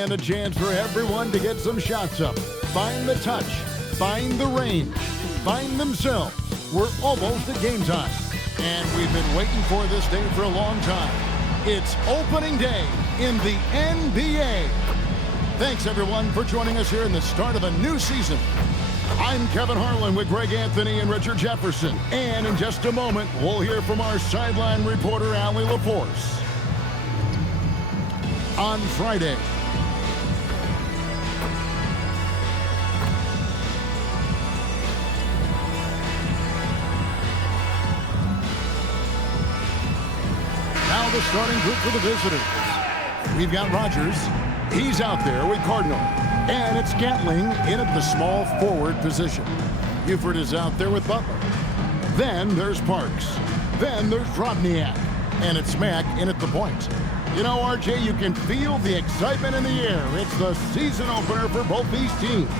And a chance for everyone to get some shots up. Find the touch. Find the range. Find themselves. We're almost at game time. And we've been waiting for this day for a long time. It's opening day in the NBA. Thanks, everyone, for joining us here in the start of a new season. I'm Kevin Harlan with Greg Anthony and Richard Jefferson. And in just a moment, we'll hear from our sideline reporter, Allie LaForce. On Friday, now the starting group for the visitors. We've got Rogers. He's out there with Cardinal. And it's Gatling in at the small forward position. Buford is out there with Butler. Then there's Parks. Then there's Drobniak. And it's Mack in at the point. You know, RJ, you can feel the excitement in the air. It's the season opener for both these teams.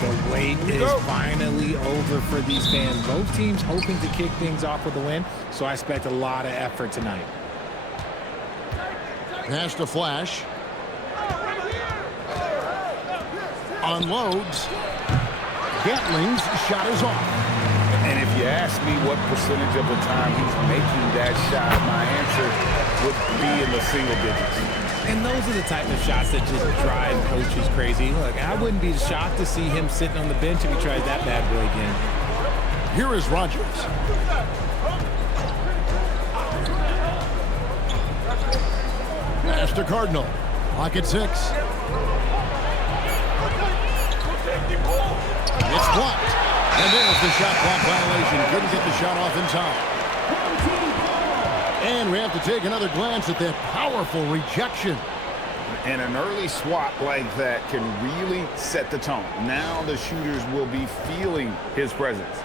The wait is finally over for these fans. Both teams hoping to kick things off with a win, so I expect a lot of effort tonight. Pass to Flash. Unloads. Gatling's shot is off. And if you ask me what percentage of the time he's making that shot, my answer would be in the single digits. And those are the type of shots that just drive coaches crazy. Look, I wouldn't be shocked to see him sitting on the bench if he tries that bad boy again. Here is Rogers. Pass to Cardinal. Pocket 6. It's blocked. And there's the shot clock violation. Couldn't get the shot off in time. And we have to take another glance at that powerful rejection. And an early swat like that can really set the tone. Now the shooters will be feeling his presence.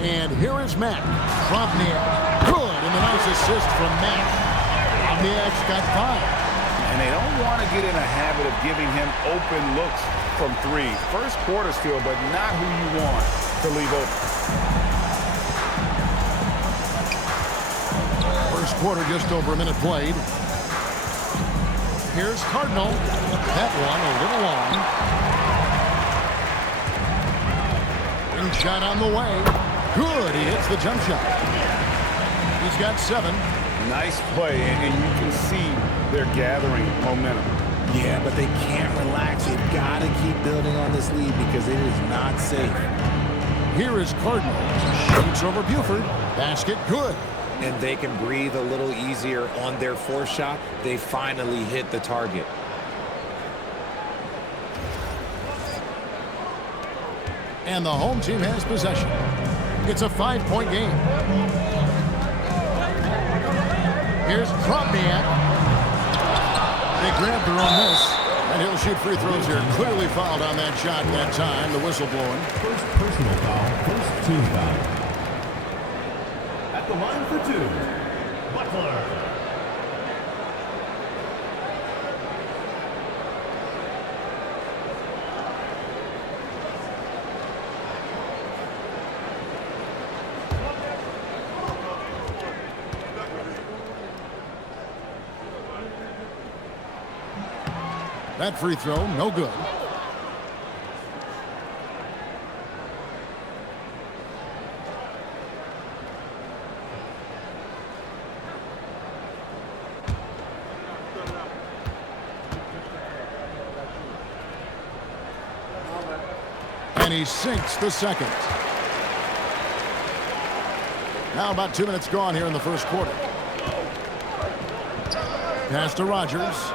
And here is Mack. Drobniak. Good. And a nice assist from Mack. Drobniak's got 5. And they don't want to get in a habit of giving him open looks from 3. First quarter still, but not who you want to leave open. First quarter, just over a minute played. Here's Cardinal. That one a little long. Ring shot on the way. Good. He hits the jump shot. He's got 7. Nice play, and you can see they're gathering momentum. Yeah, but they can't relax. They've got to keep building on this lead because it is not safe. Here is Cardinal. Shoots over Buford. Basket good. And they can breathe a little easier on their 4th shot. They finally hit the target. And the home team has possession. It's a 5-point game. Here's Drobniak. They grabbed their own miss. And he'll shoot free throws here. Clearly fouled on that shot that time. The whistle blowing. First personal foul. First team foul. At the line for 2, Butler. That free throw, no good. And he sinks the second. Now about 2 minutes gone here in the first quarter. Pass to Rogers.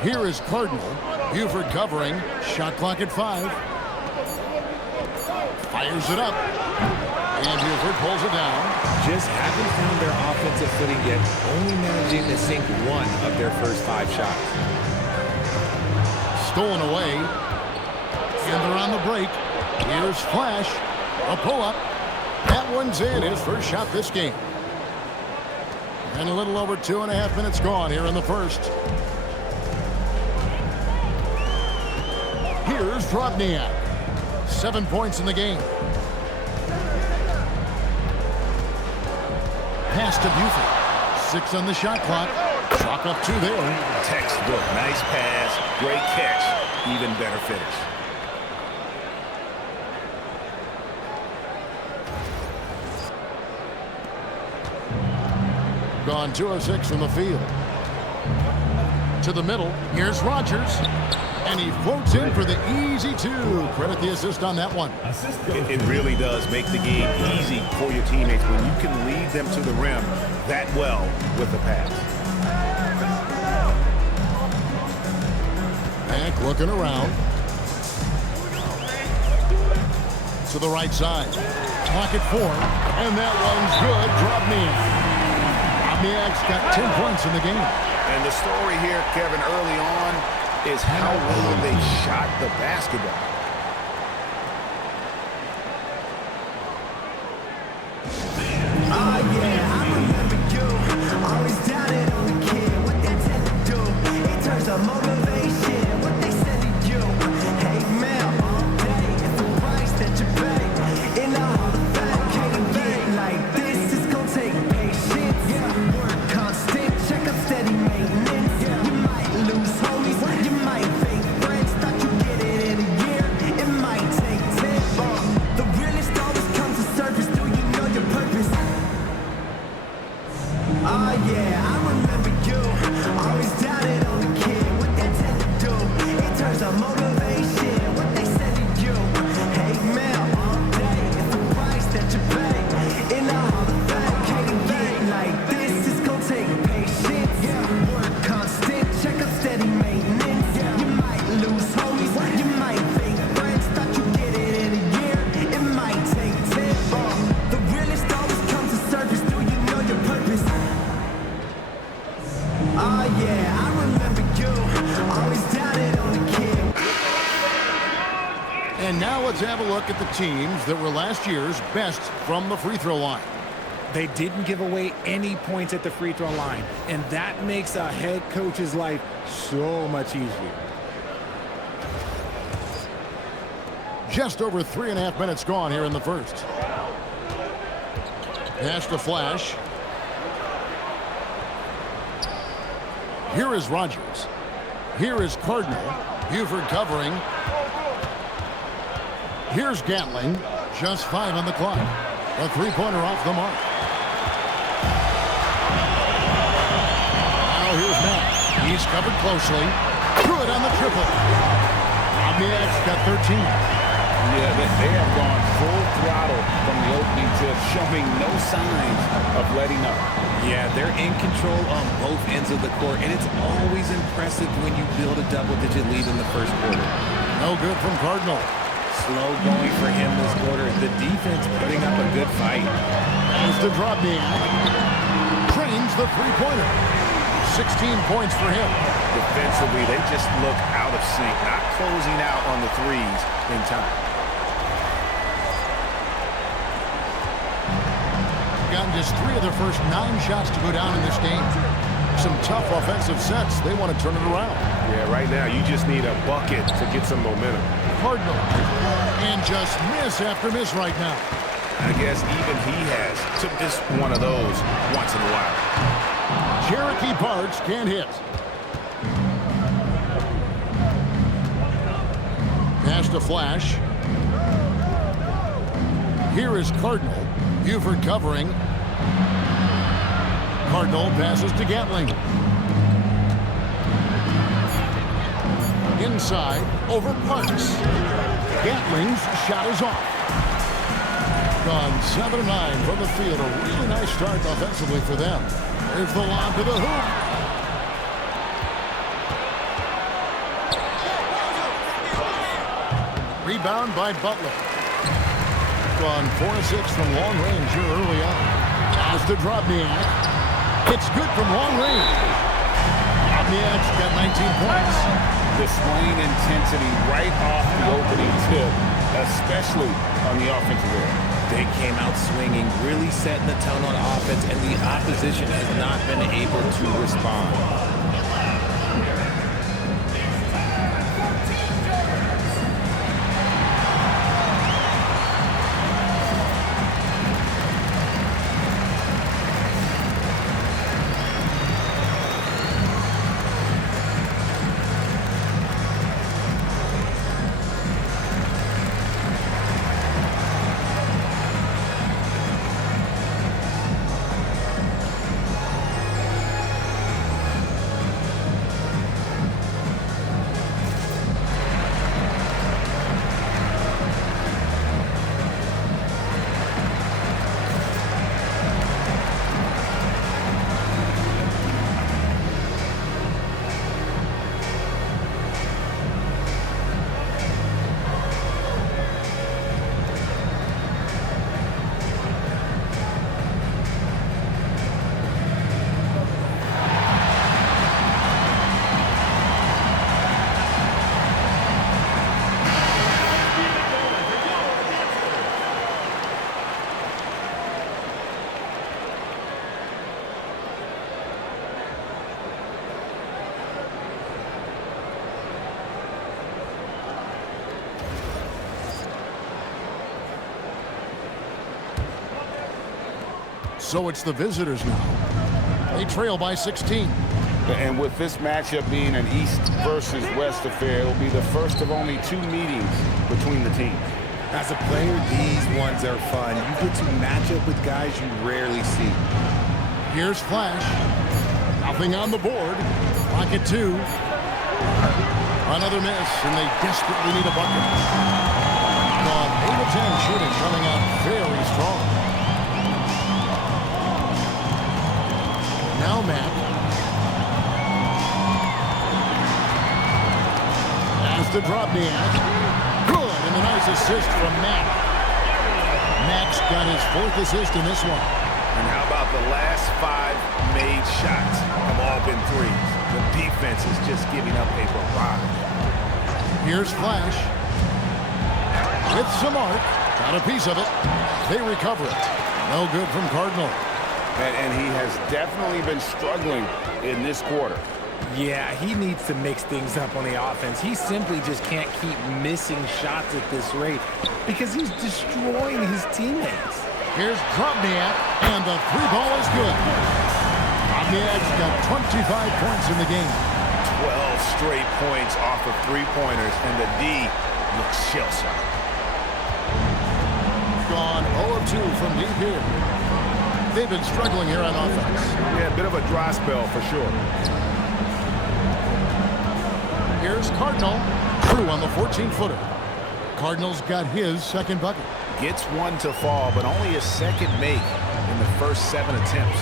Here is Cardinal. Buford covering. Shot clock at 5. Fires it up. And Buford pulls it down. Just haven't found their offensive footing yet. Only managing to sink 1 of their first 5 shots. Stolen away. And they're on the break. Here's Flash. A pull-up. That one's in. His first shot this game. And a little over 2.5 minutes gone here in the first. Here's Drobniak. 7 points in the game. Pass to Buford. 6 on the shot clock. Chalk up 2 there. Textbook. Nice pass. Great catch. Even better finish. Gone 2 of 6 from the field. To the middle. Here's Rogers. And he floats in for the easy 2. Credit the assist on that one. It really does make the game easy for your teammates when you can lead them to the rim that well with the pass. Mack looking around. To the right side. Clock at 4. And that one's good. Drobniak. Drobniak's got 10 points in the game. And the story here, Kevin, early on is how well they shot the basketball. Oh yeah, I remember you. Always doubted on the kid. What they tend to do. It turns out motivation. What they send to you. Hate mail all day. It's the price that you pay. In the Hall of Fame, can't get like this. It's gonna take patience. Yeah, work constant. Check up steady maintenance. You might lose homies. You might fake friends. Thought you get it in a year. It might take 10. The realest always comes to surface. Do you know your purpose? Oh yeah, I remember you. Always doubted on the kid. What they tend to do. It turns out motivation. What they said to you. Hate mail all day. It's the price that you pay. In the Hall of Fame, can't get like this. It's gonna take patience. Yeah, work constant. Check up steady maintenance. You might lose homies. You might fake friends. Thought you get it in a year. It might take 10. The realest always comes to surface. Do you know your purpose? Oh yeah, I remember you. Always doubted on the kid. And now let's have a look at the teams that were last year's best from the free throw line. They didn't give away any points at the free throw line, and that makes a head coach's life so much easier. Just over 3.5 minutes gone here in the first. Pass to Flash. Here is Rogers. Here is Cardinal. Buford covering. Here's Gatling. Just 5 on the clock. A three-pointer off the mark. Now here's Mack. He's covered closely. Good on the triple. Drobniak's got 13. Yeah, they have gone full throttle from the opening tip, showing no signs of letting up. Yeah, they're in control on both ends of the court, and it's always impressive when you build a double-digit lead in the first quarter. No good from Cardinal. Slow going for him this quarter. The defense putting up a good fight. As the Drobniak trains the three-pointer. 16 points for him. Defensively, they just look out of sync, not closing out on the threes in time. Gotten just 3 of their first 9 shots to go down in this game. Some tough offensive sets. They want to turn it around. Yeah, right now you just need a bucket to get some momentum. Cardinal. And just miss after miss right now. I guess even he has to miss one of those once in a while. Cherokee Parks can't hit. Pass to Flash. Here is Cardinal. Buford covering. Cardinal passes to Gatling. Inside, over Parks. Gatling's shot is off. Gone 7 of 9 from the field. A really nice start offensively for them. There's the lob to the hoop. Rebound by Butler. Gone 4 of 6 from long range here early on. Pass to Drobniak. It's good from long range. Drobniak's got 19 points. Displaying intensity right off the opening tip, especially on the offensive end. They came out swinging, really setting the tone on offense, and the opposition has not been able to respond. So it's the visitors now. They trail by 16. And with this matchup being an East versus West affair, it will be the first of only 2 meetings between the teams. As a player, these ones are fun. You get to match up with guys you rarely see. Here's Flash. Nothing on the board. Rocket 2. Another miss, and they desperately need a bucket. Gone 8 of 10 shooting, coming out very strong. Now Matt. As to Drobniak. Good, and a nice assist from Matt. Matt's got his 4th assist in this one. And how about the last 5 made shots have all been threes? The defense is just giving up a barrage. Here's Flash. With some arc. Got a piece of it. They recover it. No good from Cardinal. And he has definitely been struggling in this quarter. Yeah, he needs to mix things up on the offense. He simply just can't keep missing shots at this rate because he's destroying his teammates. Here's Drobniak, and the 3-ball is good. Drobniak's got 25 points in the game. 12 straight points off of 3-pointers, and the D looks shell-shocked. Gone 0 of 2 from deep here. They've been struggling here on offense. Yeah, a bit of a dry spell for sure. Here's Cardinal. True on the 14-footer. Cardinal's got his 2nd bucket. Gets one to fall, but only a 2nd make in the first 7 attempts.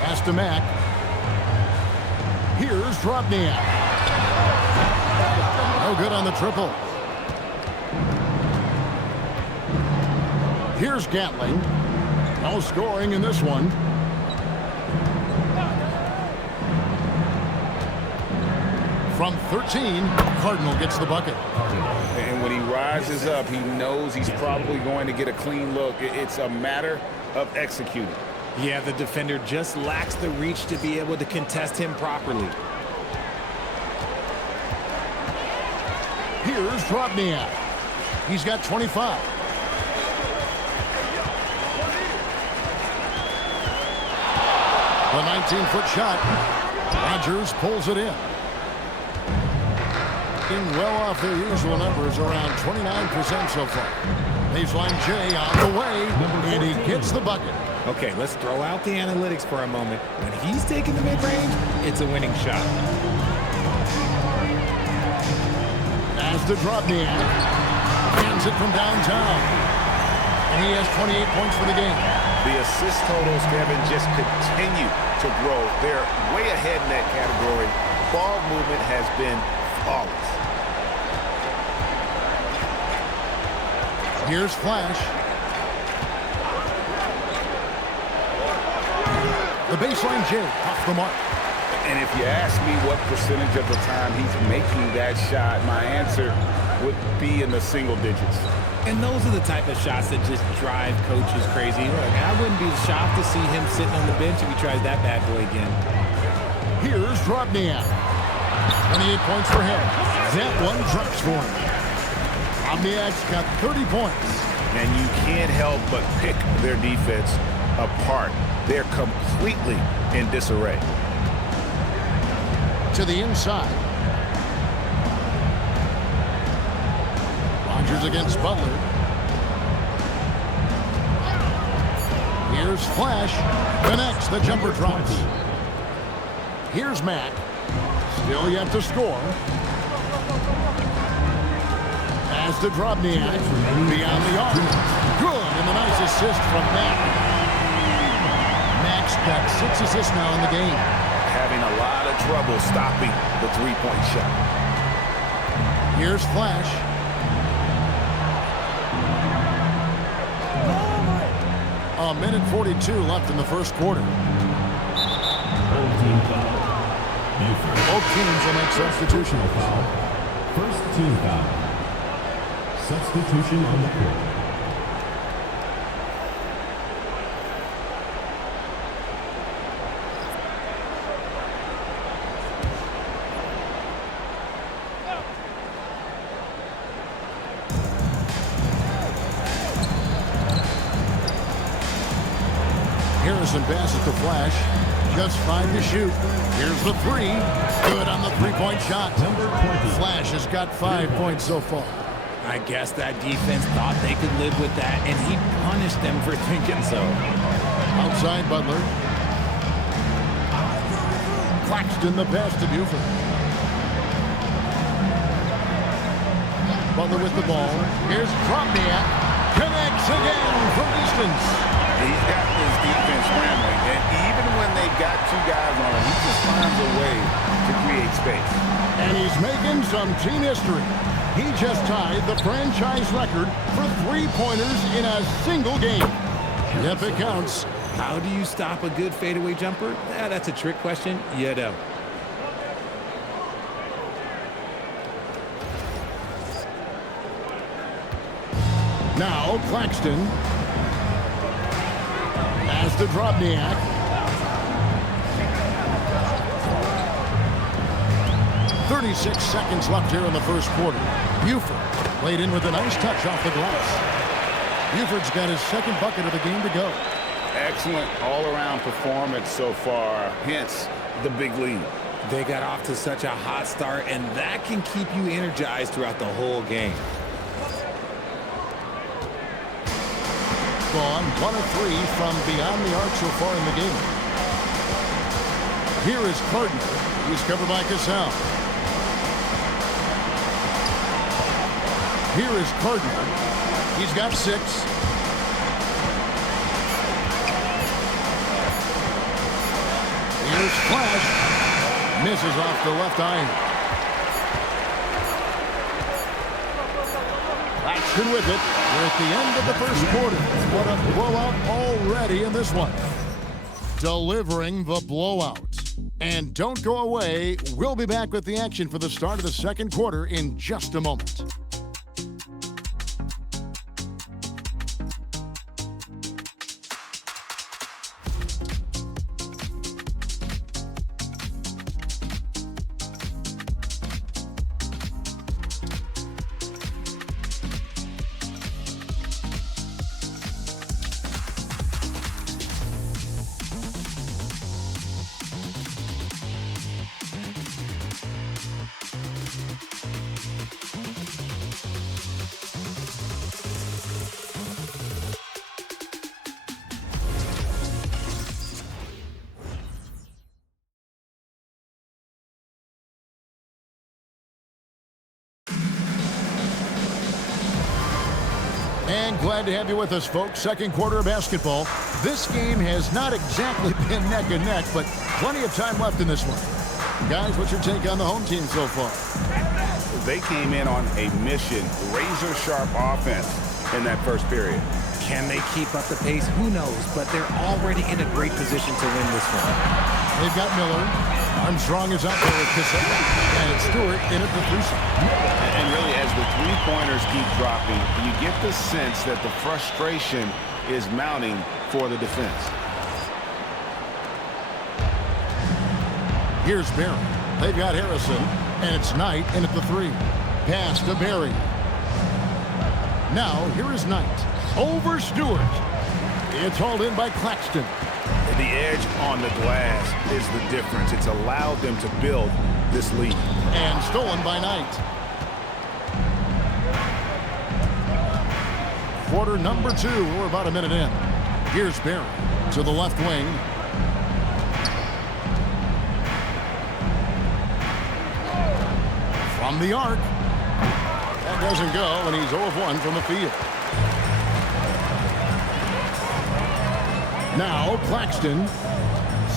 Pass to Mack. Here's Drobniak. No good on the triple. Here's Gatling. No scoring in this one. From 13, Cardinal gets the bucket. And when he rises up, he knows he's probably going to get a clean look. It's a matter of executing. Yeah, the defender just lacks the reach to be able to contest him properly. Here's Drobniak. He's got 25. The 19-foot shot. Rodgers pulls it in. Well off their usual numbers, around 29% so far. Baseline J on the way, and he gets the bucket. Okay, let's throw out the analytics for a moment. When he's taking the mid-range, it's a winning shot. As to Drobniak. Hands it from downtown. And he has 28 points for the game. The assist totals, Kevin, just continue to grow. They're way ahead in that category. Ball movement has been flawless. Here's Flash. The baseline J off the mark. And if you ask me what percentage of the time he's making that shot, my answer would be in the single digits. And those are the type of shots that just drive coaches crazy. Look, I wouldn't be shocked to see him sitting on the bench if he tries that bad boy again. Here's Drobniak. 28 points for him. That one drops for him. Drobniak's got 30 points. And you can't help but pick their defense apart. They're completely in disarray. To the inside. Rodgers against Butler. Here's Flash. Connects. The jumper drops. Here's Mack. Still yet to score. Pass to Drobniak. Beyond the arc. Good. And a nice assist from Mack. Mack's got 6 assists now in the game. Having a lot of trouble stopping the three-point shot. Here's Flash. A minute 42 left in the first quarter. Both teams will make substitutions. First team foul. Substitution on the court. Harrison passes to Flash. Just 5 to shoot. Here's the 3. Good on the three-point shot. Flash has got 5 points so far. I guess that defense thought they could live with that, and he punished them for thinking so. Outside Butler. Claxton the pass to Buford. Butler with the ball. Here's Drobniak. Connects again from distance. He's got this defense scrambling, and even when they've got 2 guys on him, he just finds a way to create space. And he's making some team history. He just tied the franchise record for 3-pointers in a single game. If it counts. How do you stop a good fadeaway jumper? That's a trick question. You know. Now Claxton. As to Drobniak. 36 seconds left here in the first quarter. Buford played in with a nice touch off the glass. Buford's got his second bucket of the game to go. Excellent all-around performance so far, hence the big lead. They got off to such a hot start, and that can keep you energized throughout the whole game. Gone 1 of 3 from beyond the arc so far in the game. Here is Gardner. He's covered by Cassell. Here is Gardner. He's got 6. Here's Flash. Misses off the left iron. Claxton with it. We're at the end of the first quarter. What a blowout already in this one. Delivering the blowout. And don't go away. We'll be back with the action for the start of the second quarter in just a moment. And glad to have you with us, folks. Second quarter of basketball. This game has not exactly been neck and neck, but plenty of time left in this one. Guys, what's your take on the home team so far? They came in on a mission, razor-sharp offense in that first period. Can they keep up the pace? Who knows? But they're already in a great position to win this one. They've got Miller. Armstrong is out there with Cassell. And Stewart in at the 3 side. And really, as the three-pointers keep dropping, you get the sense that the frustration is mounting for the defense. Here's Barry. They've got Harrison. And it's Knight in at the 3. Pass to Barry. Now, here is Knight. Over Stewart. It's hauled in by Claxton. The edge on the glass is the difference. It's allowed them to build this lead. And stolen by Knight. Quarter number 2. We're about a minute in. Here's Barry to the left wing. From the arc. That doesn't go, and he's 0 of 1 from the field. Now Claxton,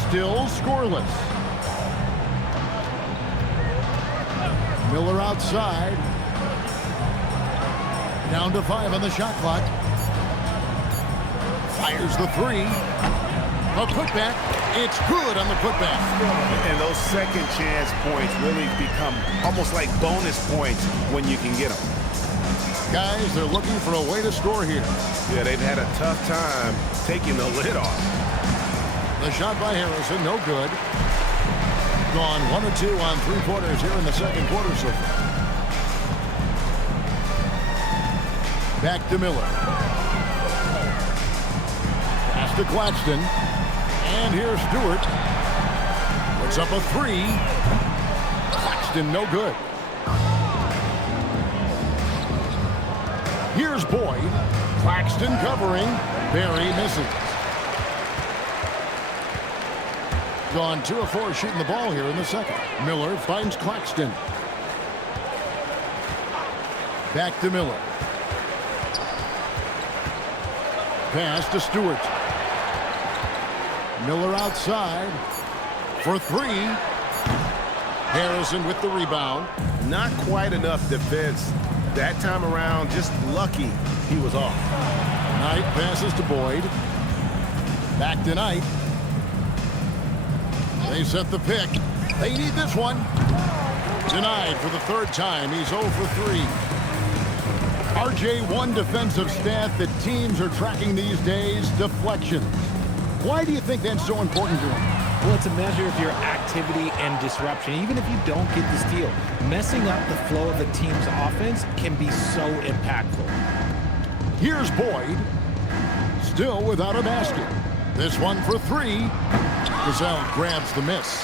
still scoreless. Miller outside. Down to 5 on the shot clock. Fires the 3. A putback. It's good on the putback. And those second chance points really become almost like bonus points when you can get them. Guys, they're looking for a way to score here. Yeah, they've had a tough time taking the lid off. The shot by Harrison, no good. Gone 1 of 2 on 3 quarters here in the second quarter so far. Back to Miller. Pass to Claxton. And here's Stewart. Puts up a three. Claxton, no good. Here's Boyd. Claxton covering. Barry misses. Gone 2 of 4 shooting the ball here in the second. Miller finds Claxton. Back to Miller. Pass to Stewart. Miller outside for 3. Harrison with the rebound. Not quite enough defense that time around. Just lucky he was off. Knight passes to Boyd. Back to Knight. They set the pick. They need this one. Denied for the 3rd time. He's 0 for 3. RJ, one defensive stat that teams are tracking these days, deflection. Why do you think that's so important to him? Well, it's a measure of your activity and disruption. Even if you don't get the steal, messing up the flow of a team's offense can be so impactful. Here's Boyd. Still without a basket. This one for 3. Gazelle grabs the miss.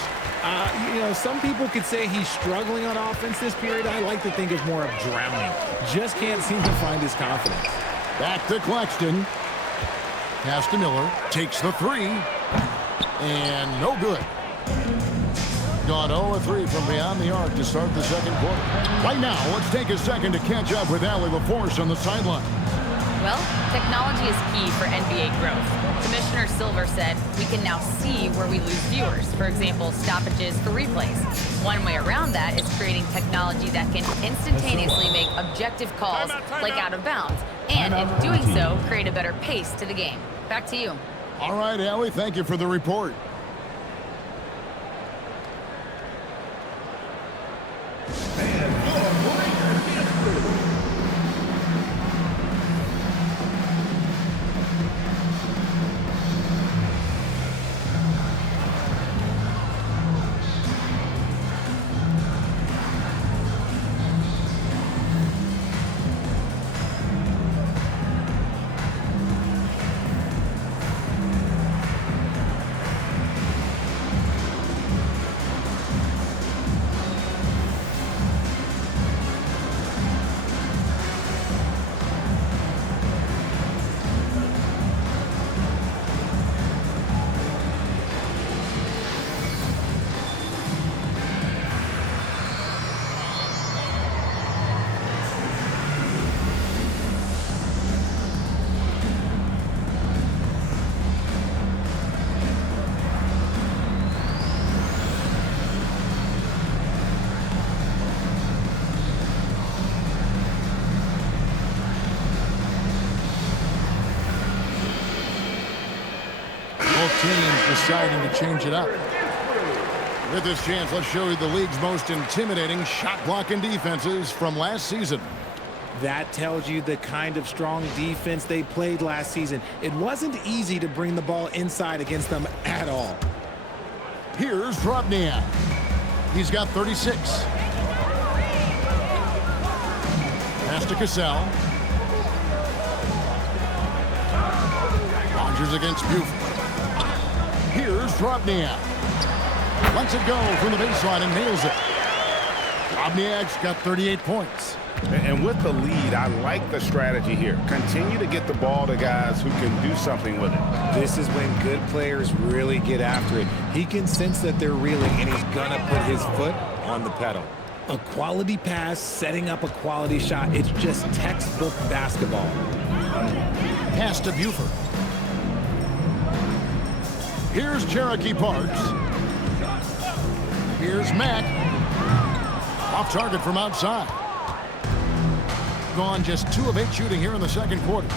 You know, some people could say he's struggling on offense this period. I like to think of more of drowning. Just can't seem to find his confidence. Back to Claxton. Pass to Miller. Takes the 3. And no good. Gone 0-3 from beyond the arc to start the second quarter. Right now, let's take a second to catch up with Allie LaForce on the sideline. Well, technology is key for NBA growth. Commissioner Silver said we can now see where we lose viewers. For example, stoppages for replays. One way around that is creating technology that can instantaneously make objective calls like out of bounds. And in doing so, create a better pace to the game. Back to you. All right, Allie, thank you for the report. Teams deciding to change it up. With this chance, let's show you the league's most intimidating shot blocking defenses from last season. That tells you the kind of strong defense they played last season. It wasn't easy to bring the ball inside against them at all. Here's Drobniak. He's got 36. Pass to Cassell. Rogers against Buford. Here's Drobniak. Lets it go from the baseline and nails it. Drobniak's got 38 points. And with the lead, I like the strategy here. Continue to get the ball to guys who can do something with it. This is when good players really get after it. He can sense that they're reeling, and he's going to put his foot on the pedal. A quality pass, setting up a quality shot. It's just textbook basketball. Pass to Buford. Here's Cherokee Parks. Here's Mack. Off target from outside. Gone just 2 of 8 shooting here in the second quarter.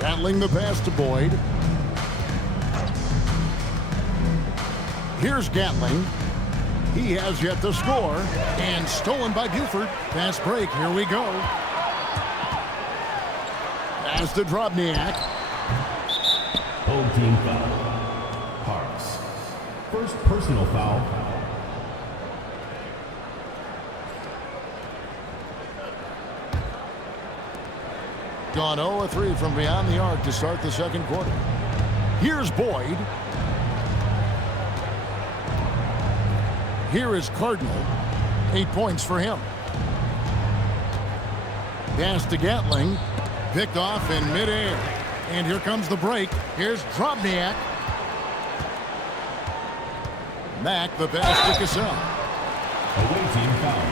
Rattling the pass to Boyd. Here's Gatling. He has yet to score. And stolen by Buford. Fast break. Here we go. Pass to Drobniak. Home team foul. Parks. First personal foul. Gone 0-3 from beyond the arc to start the second quarter. Here's Boyd. Here is Cardinal. 8 points for him. Pass to Gatling. Picked off in midair. And here comes the break. Here's Drobniak. Mack the pass to Cassell. Away team foul.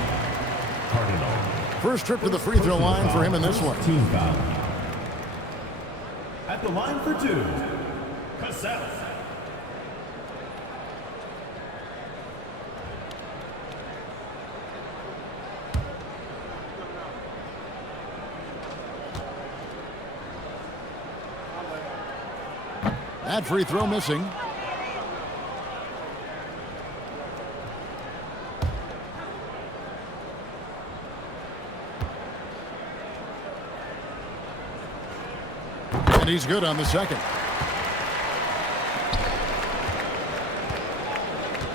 Cardinal. First trip to the free throw line for him in this one. Team foul. At the line for two, Cassell. That free throw missing. And he's good on the second.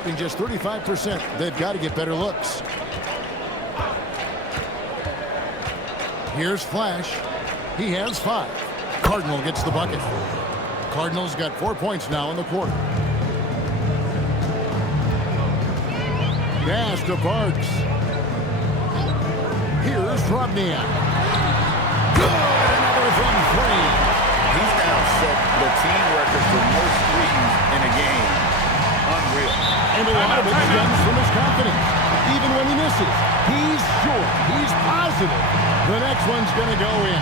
In just 35%, they've got to get better looks. Here's Flash. He has 5. Cardinal gets the bucket. Cardinals got 4 points now in the quarter. Pass to Parks. Here's Drobniak. Good! Another from 3. He's now set the team record for most threes in a game. Unreal. And a lot of it stems from his confidence. Even when he misses, he's sure, he's positive the next one's going to go in.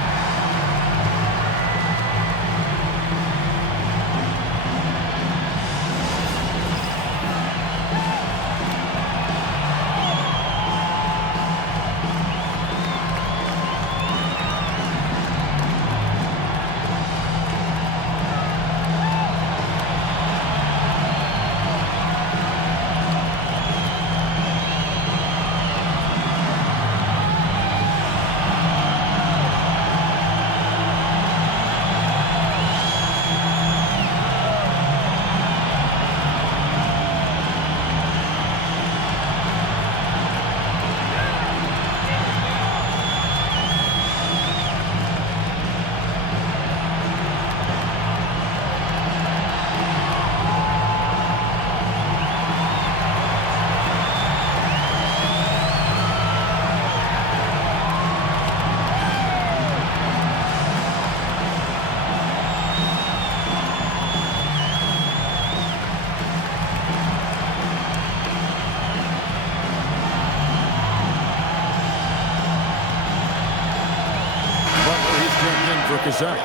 Cassell.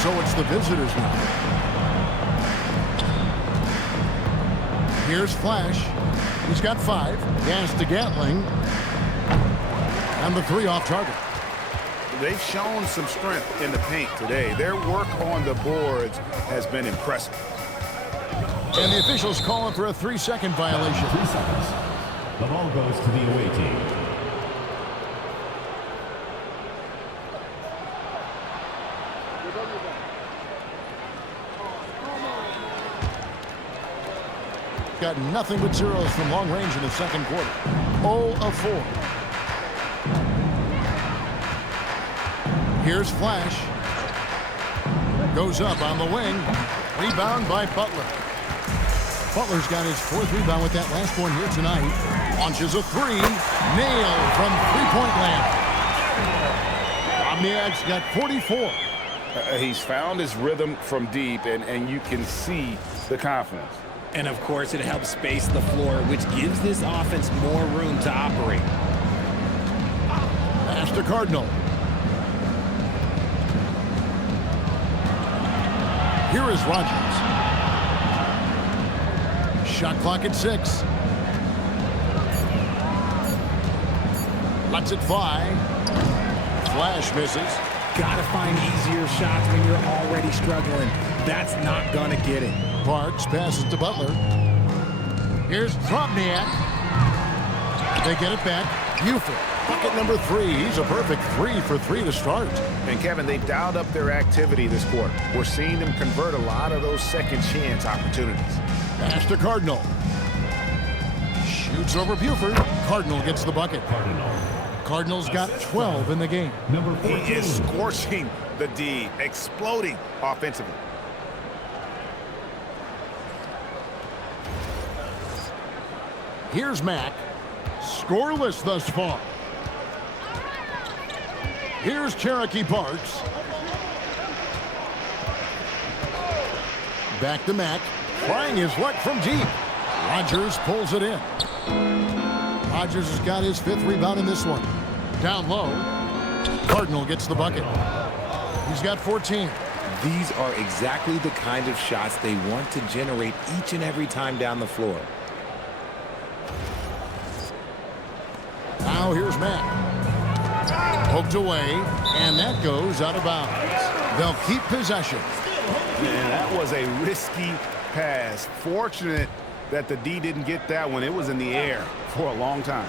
So it's the visitors now. Here's Flash. He's got 5. Pass to Gatling. And the 3 off target. They've shown some strength in the paint today. Their work on the boards has been impressive. And the officials calling for a 3-second violation. 3 seconds. The ball goes to the away team. Got nothing but zeros from long range in the second quarter. 0 of 4. Here's Flash. Goes up on the wing. Rebound by Butler. Butler's got his 4th rebound with that last one here tonight. Launches a 3. Nailed from three-point land. Drobniak's got 44. He's found his rhythm from deep, and you can see the confidence. And, of course, it helps space the floor, which gives this offense more room to operate. Pass to Cardinal. Here is Rogers. Shot clock at 6. Lets it fly. Flash misses. Gotta find easier shots when you're already struggling. That's not gonna get it. Parks passes to Butler. Here's Drobniak. They get it back. Buford, bucket number 3. He's a perfect 3 for 3 to start. And Kevin, they dialed up their activity this quarter. We're seeing them convert a lot of those second chance opportunities. Pass to Cardinal. Shoots over Buford. Cardinal gets the bucket. Cardinal's got 12 in the game. Number He 14. is scorching the D, exploding offensively. Here's Mack. Scoreless thus far. Here's Cherokee Parks. Back to Mack. Trying his luck from deep. Rogers pulls it in. Rogers has got his 5th rebound in this one. Down low. Cardinal gets the bucket. He's got 14. These are exactly the kind of shots they want to generate each and every time down the floor. Now here's Mack. Poked away, and that goes out of bounds. They'll keep possession. And that was a risky pass. Fortunate that the D didn't get that one. It was in the air for a long time.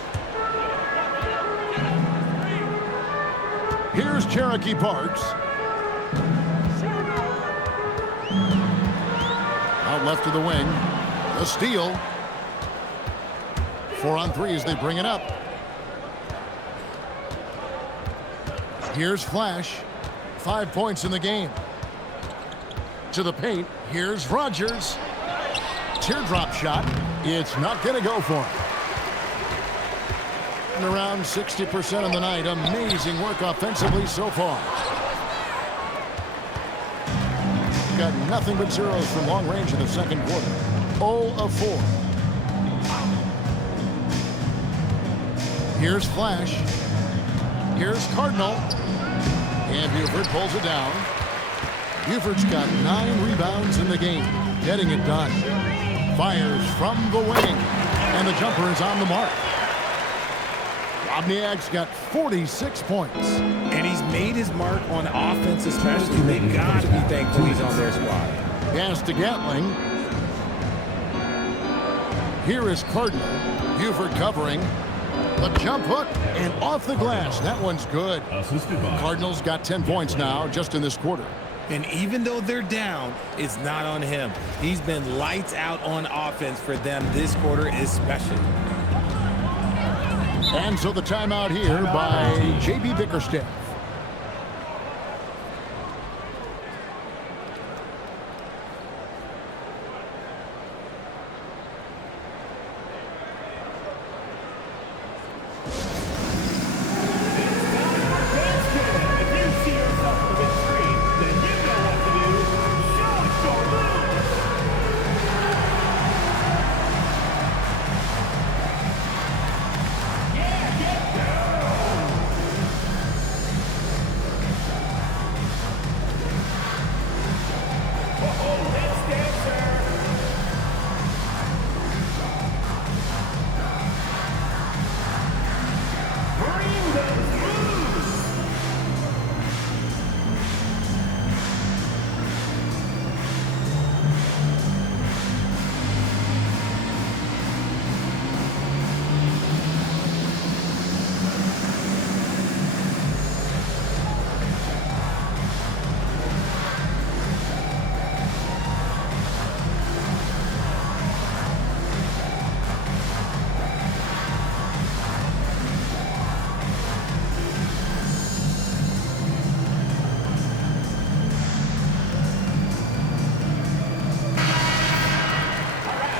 Here's Cherokee Parks. Out left of the wing. The steal. 4 on 3 as they bring it up. Here's Flash. 5 points in the game. To the paint. Here's Rogers. Teardrop shot. It's not going to go for him. And around 60% on the night. Amazing work offensively so far. Got nothing but zeros from long range in the second quarter. 0 of 4. Here's Flash. Here's Cardinal. And Buford pulls it down. Buford's got 9 rebounds in the game. Getting it done. Fires from the wing. And the jumper is on the mark. Drobniak's got 46 points. And he's made his mark on offense especially. They got to be thankful he's on their squad. Pass to Gatling. Here is Cardinal. Buford covering. The jump hook and off the glass. That one's good. Assisted by Cardinals got 10 points now just in this quarter. And even though they're down, it's not on him. He's been lights out on offense for them this quarter especially. And so the timeout here by J.B. Bickerstaff.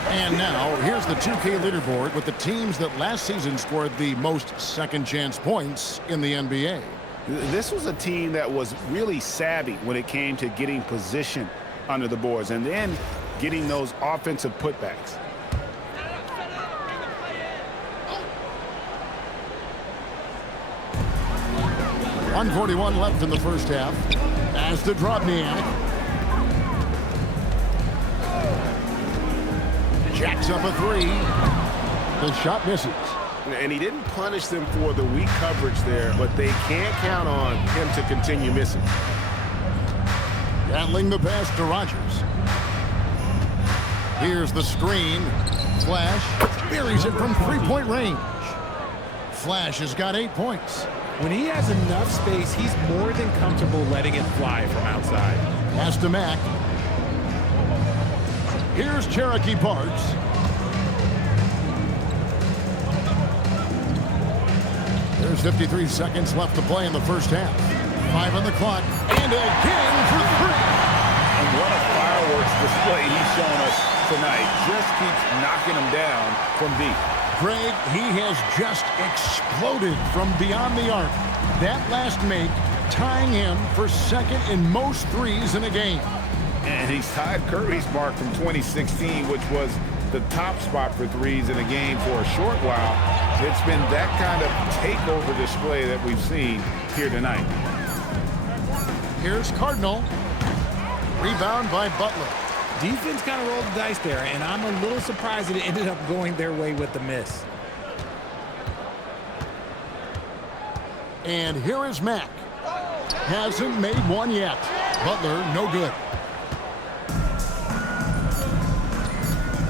And now, here's the 2K leaderboard with the teams that last season scored the most second-chance points in the NBA. This was a team that was really savvy when it came to getting position under the boards and then getting those offensive putbacks. .141 left in the first half. As to Drobniak. Jacks up a 3. The shot misses. And he didn't punish them for the weak coverage there, but they can't count on him to continue missing. Gatling the pass to Rogers. Here's the screen. Flash buries it from three-point range. Flash has got 8 points. When he has enough space, he's more than comfortable letting it fly from outside. Pass to Mack. Here's Cherokee Parks. There's 53 seconds left to play in the first half. 5 on the clock, and again for 3. And what a fireworks display he's shown us tonight. Just keeps knocking them down from deep. Greg, he has just exploded from beyond the arc. That last make tying him for second in most threes in a game. And he's tied Curry's mark from 2016, which was the top spot for threes in a game for a short while. It's been that kind of takeover display that we've seen here tonight. Here's Cardinal. Rebound by Butler. Defense kind of rolled the dice there, and I'm a little surprised that it ended up going their way with the miss. And here is Mack. Hasn't made one yet. Butler, no good.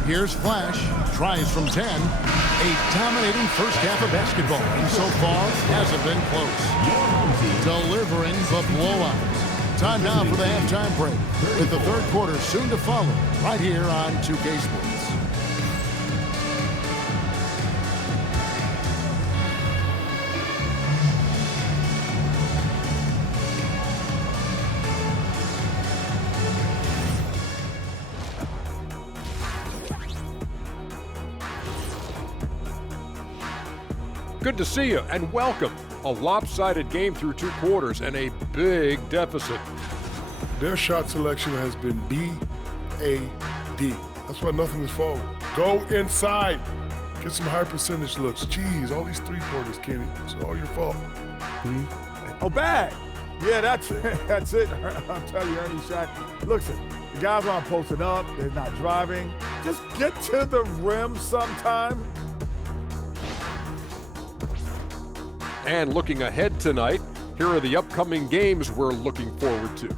Here's Flash. Tries from 10. A dominating first half of basketball. And so far, hasn't been close. Delivering the blowout. Time now for the halftime break, with the third quarter soon to follow, right here on 2K Sports. Good to see you, and welcome. A lopsided game through 2 quarters and a big deficit. Their shot selection has been B-A-D. That's why nothing is falling. Go inside. Get some high percentage looks. Jeez, all these three-pointers, Kenny. It's all your fault. Oh, bad. Yeah, that's it. I'll tell you, Ernie shot. Listen, the guys aren't posting up. They're not driving. Just get to the rim sometime. And looking ahead tonight, here are the upcoming games we're looking forward to.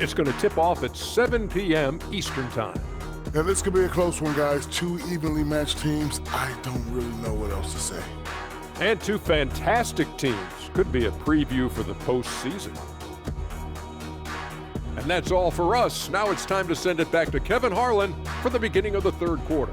It's going to tip off at 7 p.m. Eastern Time. Now, this could be a close one, guys. 2 evenly matched teams. I don't really know what else to say. And 2 fantastic teams. Could be a preview for the postseason. And that's all for us. Now it's time to send it back to Kevin Harlan for the beginning of the third quarter.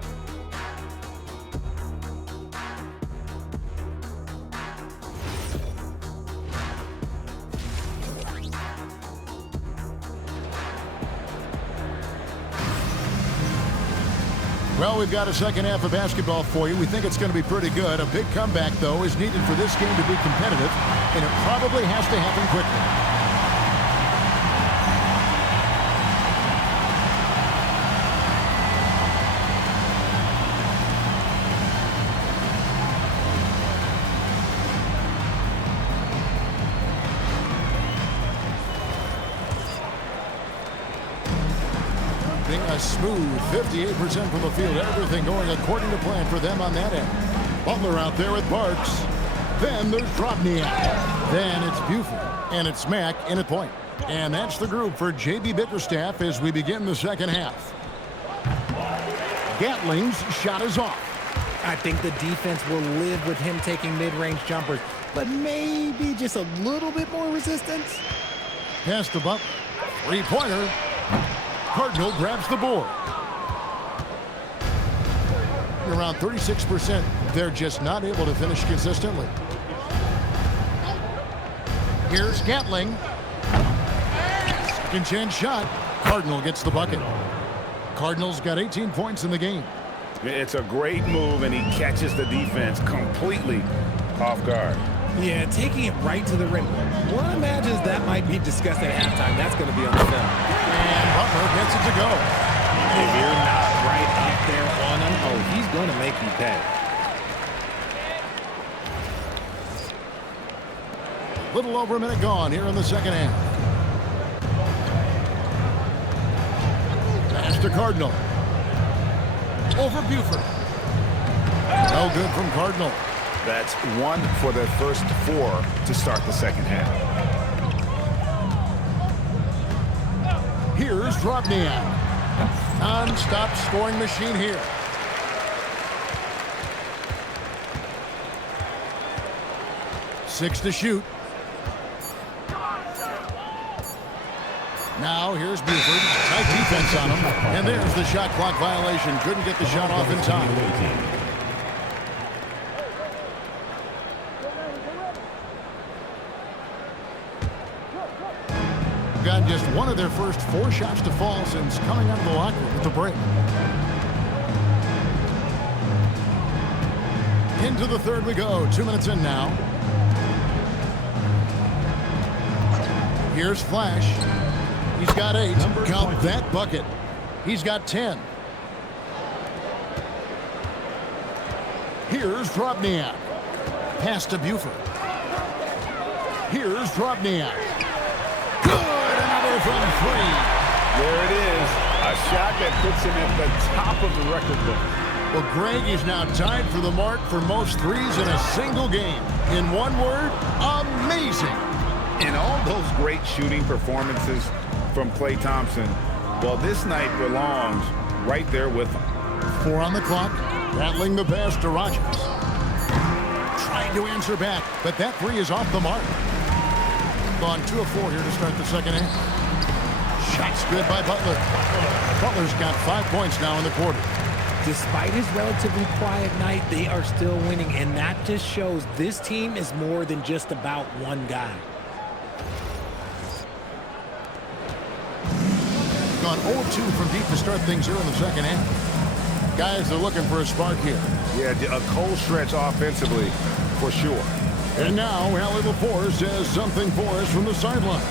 Well, we've got a second half of basketball for you. We think it's going to be pretty good. A big comeback, though, is needed for this game to be competitive, and it probably has to happen quickly. A smooth 58% from the field. Everything going according to plan for them on that end. Butler out there with Parks. Then there's Drobniak. Then it's Buford. And it's Mack in at point. And that's the group for J.B. Bickerstaff as we begin the second half. Gatling's shot is off. I think the defense will live with him taking mid-range jumpers, but maybe just a little bit more resistance. Pass to Butler. Three-pointer. Cardinal grabs the board. Around 36%. They're just not able to finish consistently. Here's Gatling. Second chance shot. Cardinal gets the bucket. Cardinals got 18 points in the game. It's a great move, and he catches the defense completely off guard. Yeah, taking it right to the rim. One imagines that might be discussed at halftime. That's going to be on the film. And Butler gets it to go. If you're not right up there on him, oh, he's going to make you pay. Little over a minute gone here in the second half. Pass to Cardinal. Over Buford. No good from Cardinal. That's 1 for their first 4 to start the second half. Here's Drobniak. Non-stop scoring machine here. 6 to shoot. Now here's Buford. Tight defense on him. And there's the shot clock violation. Couldn't get the shot off in time. Got just one of their first 4 shots to fall since coming out of the locker room with the break. Into the third we go. 2 minutes in now. Here's Flash. He's got 8. Count that bucket. He's got 10. Here's Drobniak. Pass to Buford. Here's Drobniak. Good. Another from 3. There it is. A shot that puts him at the top of the record book. Well, Greg is now tied for the mark for most threes in a single game. In one word, amazing. In all those great shooting performances from Klay Thompson, well, this night belongs right there with him. 4 on the clock, rattling the pass to Rogers. Trying to answer back, but that 3 is off the mark. Gone 2 of 4 here to start the second half. Shots good by Butler. Butler's got 5 points now in the quarter. Despite his relatively quiet night, they are still winning, and that just shows this team is more than just about one guy. Gone 0-2 from deep to start things here in the second half. Guys are looking for a spark here. Yeah, a cold stretch offensively for sure. And now, Allie LaForce has something for us from the sideline.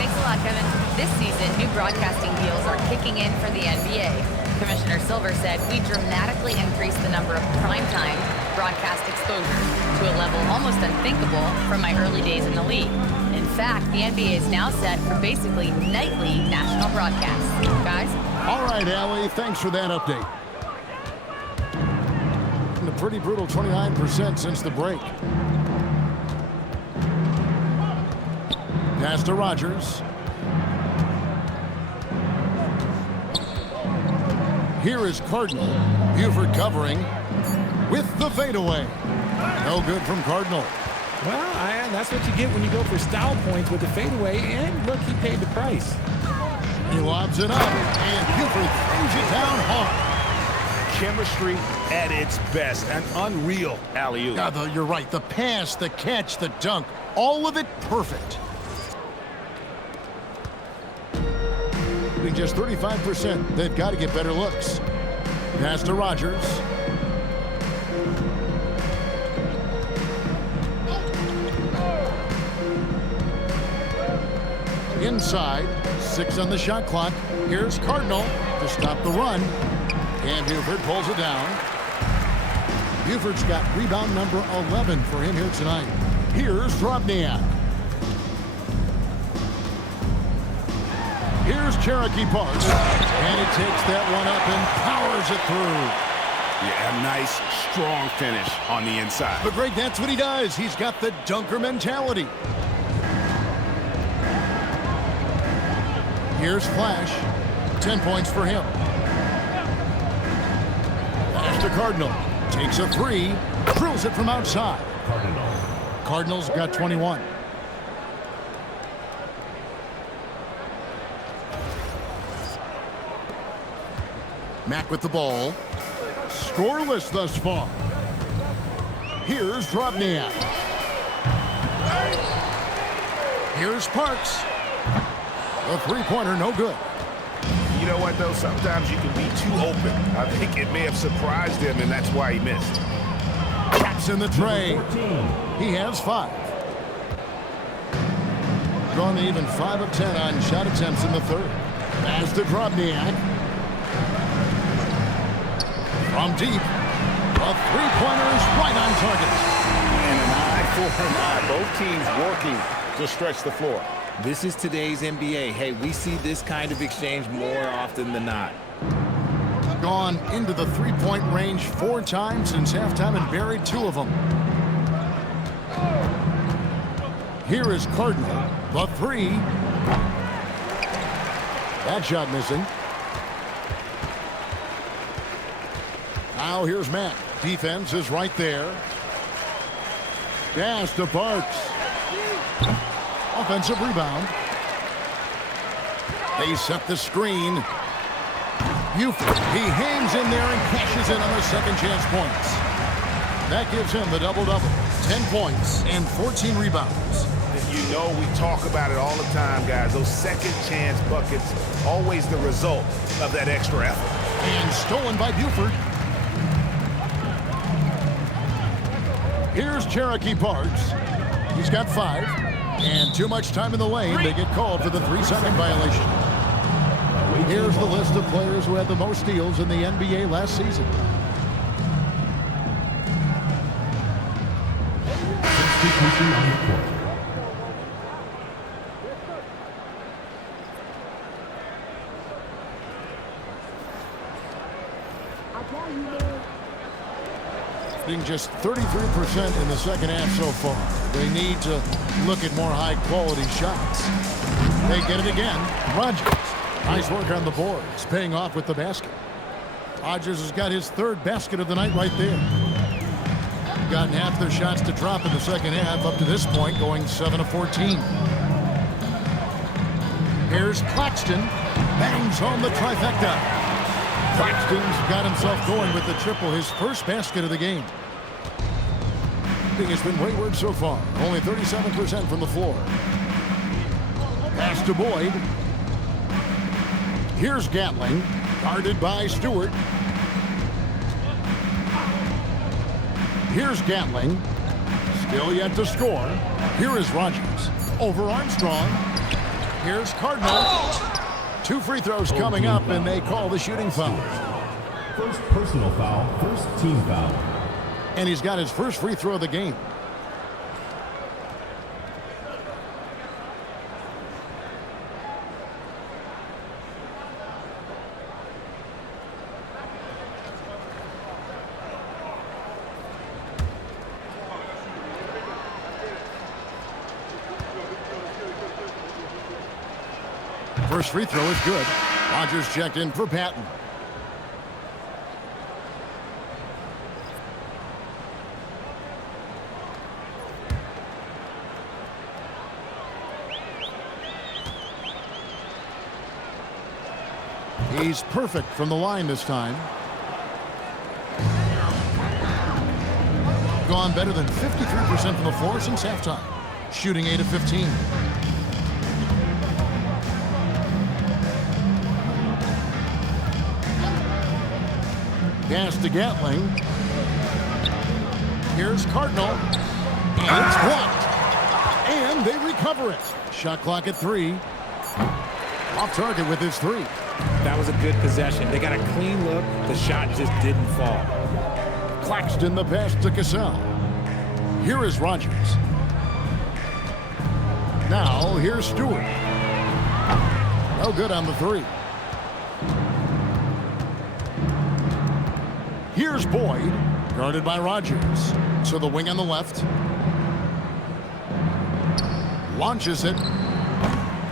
Thanks a lot, Kevin. This season, new broadcasting deals are kicking in for the NBA. Commissioner Silver said we dramatically increased the number of primetime broadcast exposures to a level almost unthinkable from my early days in the league. In fact, the NBA is now set for basically nightly national broadcasts. Guys? All right, Allie, thanks for that update. And a pretty brutal 29% since the break. Pass to Rogers. Here is Cardinal. Buford covering with the fadeaway. No good from Cardinal. Well, that's what you get when you go for style points with the fadeaway, and look, he paid the price. He lobs it up, and Buford throws it down hard. Chemistry at its best. An unreal alley-oop. You're right. The pass, the catch, the dunk, all of it perfect. Just 35%. They've got to get better looks. Pass to Rogers. Inside, 6 on the shot clock. Here's Cardinal to stop the run. And Buford pulls it down. Buford's got rebound number 11 for him here tonight. Here's Drobniak. Here's Cherokee Parks, and he takes that one up and powers it through. Yeah, a nice, strong finish on the inside. But Greg, that's what he does. He's got the dunker mentality. Here's Flash. 10 points for him. Pass to Cardinal. Takes a 3. Drills it from outside. Cardinals got 21. Mack with the ball. Scoreless thus far. Here's Drobniak. Here's Parks. A 3-pointer, no good. You know what, though? Sometimes you can be too open. I think it may have surprised him, and that's why he missed. Taps in the tray. He has 5. Gone even 5 of 10 on shot attempts in the third. Pass to Drobniak. From deep, a 3-pointer is right on target. And an eye for an eye. Both teams working to stretch the floor. This is today's NBA. Hey, we see this kind of exchange more often than not. Gone into the 3-point range 4 times since halftime and buried 2 of them. Here is Cardinal, the 3. That shot missing. Now here's Matt. Defense is right there. Pass to Parks. Offensive rebound. They set the screen. Buford, he hangs in there and cashes in on the second chance points. That gives him the double-double. 10 points and 14 rebounds. You know we talk about it all the time, guys. Those second chance buckets, always the result of that extra effort. And stolen by Buford. Here's Cherokee Parks. He's got 5. And too much time in the lane. They get called for the 3-second violation. Here's the list of players who had the most steals in the NBA last season. Substitution on the court. Being just 33% in the second half so far. They need to look at more high-quality shots. They get it again. Rogers. Nice work on the boards, paying off with the basket. Rogers has got his 3rd basket of the night right there. Gotten half their shots to drop in the second half up to this point, going 7 of 14. Here's Claxton. Bangs home the trifecta. Claxton's got himself going with the triple, his first basket of the game. Has been wayward so far. Only 37% from the floor. Pass to Boyd. Here's Gatling, guarded by Stewart. Here's Gatling. Still yet to score. Here is Rogers. Over Armstrong. Here's Cardinal. 2 free throws coming up, and they call the shooting foul. First personal foul, first team foul. And he's got his first free throw of the game. First free throw is good. Rogers checked in for Patton. He's perfect from the line this time. Gone better than 53% from the floor since halftime. Shooting 8 of 15. Pass to Gatling. Here's Cardinal. And it's blocked. And they recover it. Shot clock at 3. Off target with his 3. That was a good possession. They got a clean look. The shot just didn't fall. Claxton the pass to Cassell. Here is Rogers. Now here's Stewart. No good on the 3. Here's Boyd, guarded by Rogers. To the wing on the left. Launches it.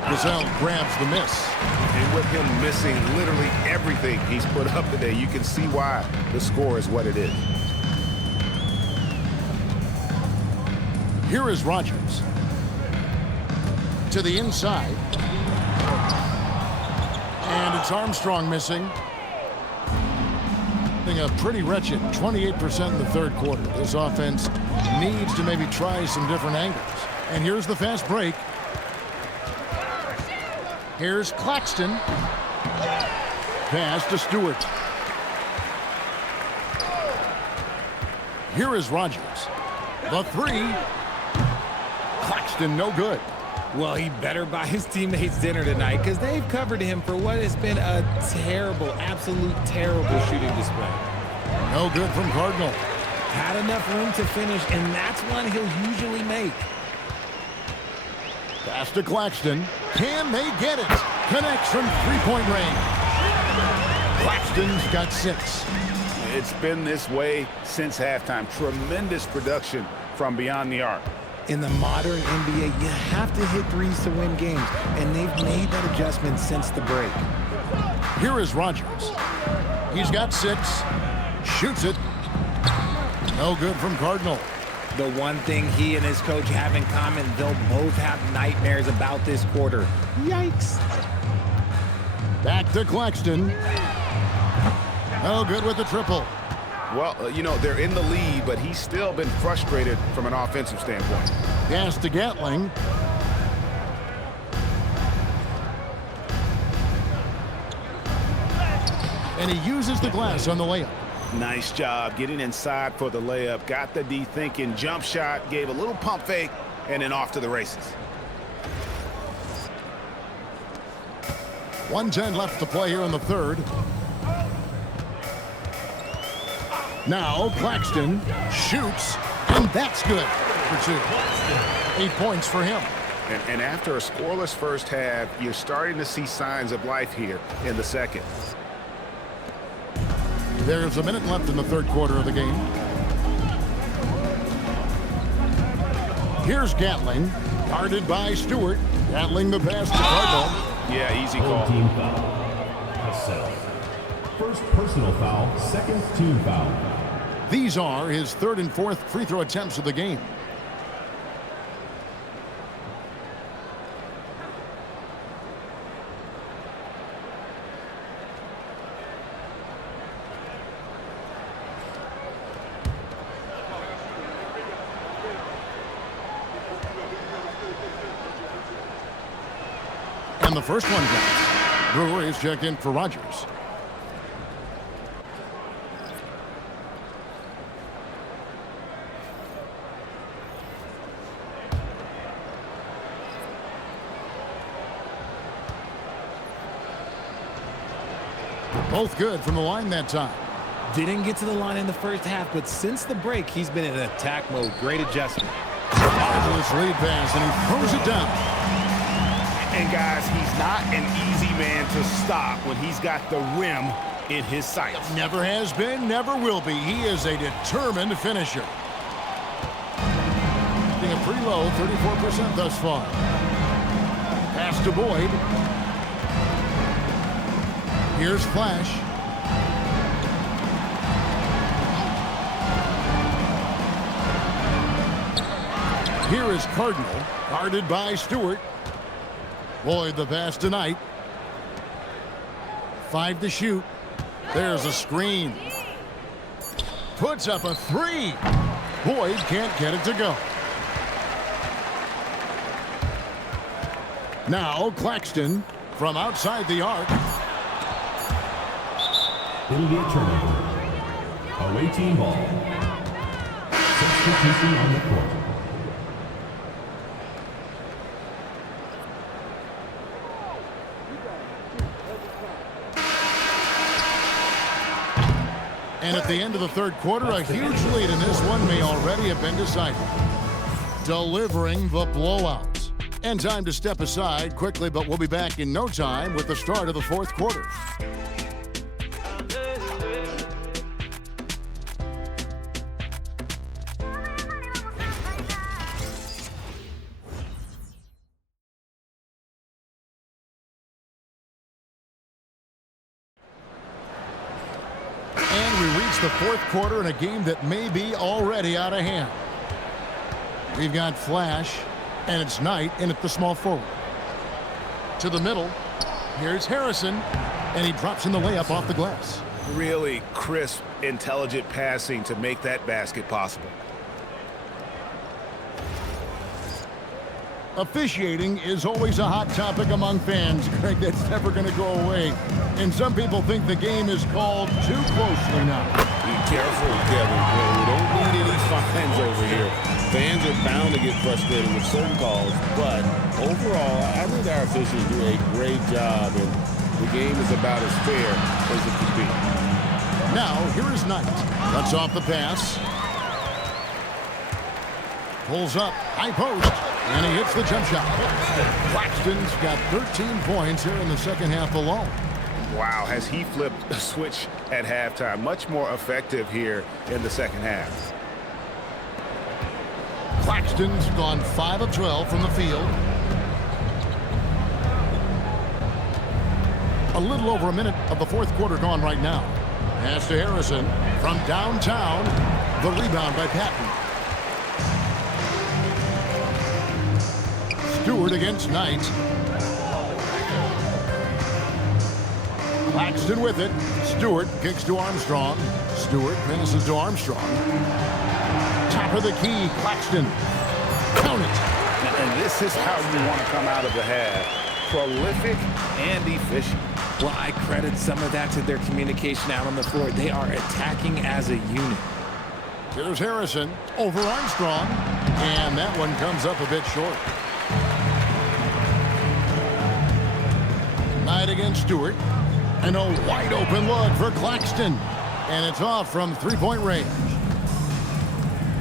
Cassell grabs the miss. And with him missing literally everything he's put up today, you can see why the score is what it is. Here is Rogers. To the inside. And it's Armstrong missing. A pretty wretched 28% in the 3rd quarter. This offense needs to maybe try some different angles. And here's the fast break. Here's Claxton. Pass to Stewart. Here is Rogers. The 3. Claxton no good. Well, he better buy his teammates dinner tonight because they've covered him for what has been a terrible, absolute terrible shooting display. No good from Cardinal. Had enough room to finish, and that's one he'll usually make. Pass to Claxton. Can they get it? Connects from 3-point range. Claxton's got 6. It's been this way since halftime. Tremendous production from beyond the arc. In the modern NBA, you have to hit threes to win games, and they've made that adjustment since the break. Here is Rogers. He's got 6. Shoots it. No good from Cardinal. The one thing he and his coach have in common, they'll both have nightmares about this quarter. Yikes. Back to Claxton. Oh, good with the triple. Well, you know, they're in the lead, but he's still been frustrated from an offensive standpoint. Pass to Gatling. And he uses the glass on the layup. Nice job getting inside for the layup. Got the D thinking, jump shot, gave a little pump fake, and then off to the races. 1:10 left to play here in the third. Now Claxton shoots, and that's good for 2. 8 points for him. And after a scoreless first half, you're starting to see signs of life here in the second. There's a minute left in the third quarter of the game. Here's Gatling, guarded by Stewart. Gatling the pass to Cardinal. Yeah, easy Full call. team foul. Cassell. First personal foul, second team foul. These are his third and fourth free throw attempts of the game. And the first one counts. Brewer is checked in for Rogers. Both good from the line that time. Didn't get to the line in the first half, but since the break, he's been in attack mode. Great adjustment. Marvelous lead pass, and he throws it down. And guys, he's not an easy man to stop when he's got the rim in his sights. Never has been, never will be. He is a determined finisher. Being a pretty low, 34% thus far. Pass to Boyd. Here's Flash. Here is Cardinal, guarded by Stewart. Boyd the pass tonight. 5 to shoot. There's a screen. Puts up a 3. Boyd can't get it to go. Now Claxton from outside the arc. It'll be a turnover. Away team ball. Substitution on the court. And at the end of the third quarter, a huge lead in this one may already have been decided. Delivering the blowout. And time to step aside quickly, but we'll be back in no time with the start of the fourth quarter. And we reach the fourth quarter in a game that may be already out of hand. We've got Flash, and it's Knight in at the small forward. To the middle, here's Harrison, and he drops in the layup off the glass. Really crisp, intelligent passing to make that basket possible. Officiating is always a hot topic among fans, Greg. That's never going to go away. And some people think the game is called too closely now. Be careful, Kevin. We don't need any fines over here. Fans are bound to get frustrated with certain calls, but overall, I think our officials do a great job, and the game is about as fair as it could be. Now, here is Knight. Cuts off the pass. Pulls up, high post, and he hits the jump shot. Claxton's got 13 points here in the second half alone. Wow, has he flipped a switch at halftime. Much more effective here in the second half. Claxton's gone 5 of 12 from the field. A little over a minute of the fourth quarter gone right now. Pass to Harrison from downtown. The rebound by Patton. Stewart against Knight. Claxton with it. Stewart kicks to Armstrong. Stewart passes to Armstrong. Top of the key, Claxton. Count it. And this is how you want to come out of the half. Prolific and efficient. Well, I credit some of that to their communication out on the floor. They are attacking as a unit. Here's Harrison over Armstrong. And that one comes up a bit short. Knight against Stewart. And a wide open look for Claxton. And it's off from three-point range.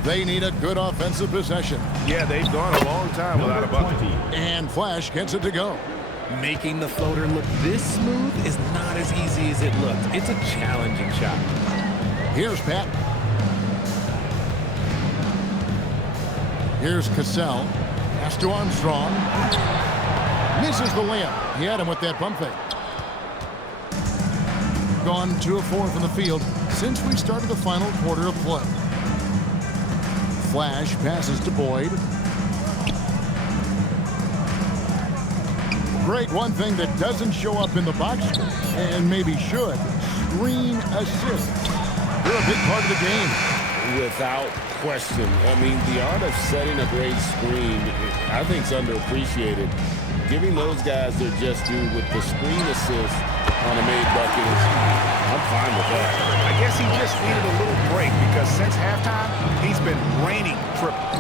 They need a good offensive possession. Yeah, they've gone a long time without a bucket. And Flash gets it to go. Making the floater look this smooth is not as easy as it looks. It's a challenging shot. Here's Pat. Here's Cassell. Pass to Armstrong. Misses the layup. He had him with that pump fake. Gone 2 of 4 from the field since we started the final quarter of play. Flash passes to Boyd. Greg, one thing that doesn't show up in the box score, and maybe should, screen assists. They're a big part of the game. Without question. I mean, the art of setting a great screen, I think, is underappreciated. Giving those guys their just due with the screen assist on a made bucket, I'm fine with that. I guess he just needed a little break because since halftime, he's been raining triples.